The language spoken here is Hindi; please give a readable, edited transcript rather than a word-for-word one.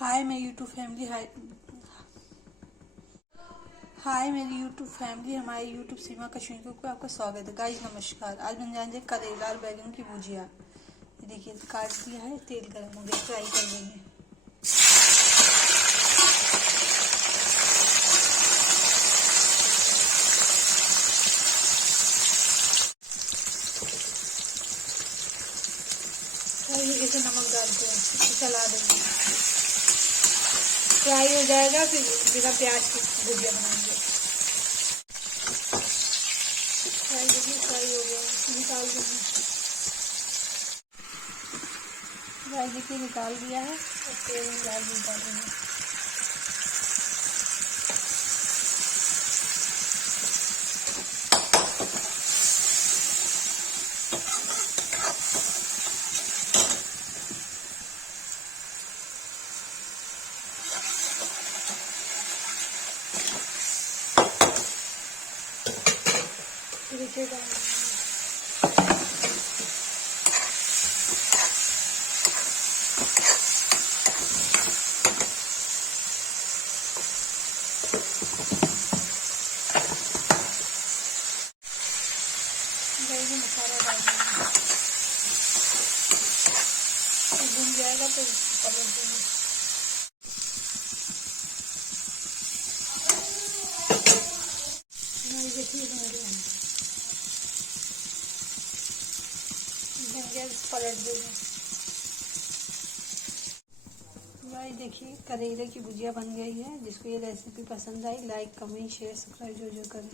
हाय मेरी यूट्यूब फैमिली हाय मेरी यूट्यूब फैमिली हमारे यूट्यूब सीमा कश्मीर को आपका स्वागत है। गाइस नमस्कार। आज बन जाएंगे करेला और बैगन की भुजिया। ये देखिए काट दिया है, तेल गर्म हो गया, फ्राई कर लेंगे। जैसे नमक डालते हैं, चला देंगे, फ्राई हो जाएगा। फिर बिना प्याज की भुजिया बनाएंगे। फ्राई हो गया, निकाल देंगे। फ्राई देखिए निकाल दिया है और तेल डाल देंगे। देखिए मसाला डाल देंगे, भून जाएगा तो पलट देंगे। देखिए बन गया, पलट देंगे। भाई देखिए करेले की भुजिया बन गई है। जिसको ये रेसिपी पसंद I like comment share subscribe जो करें।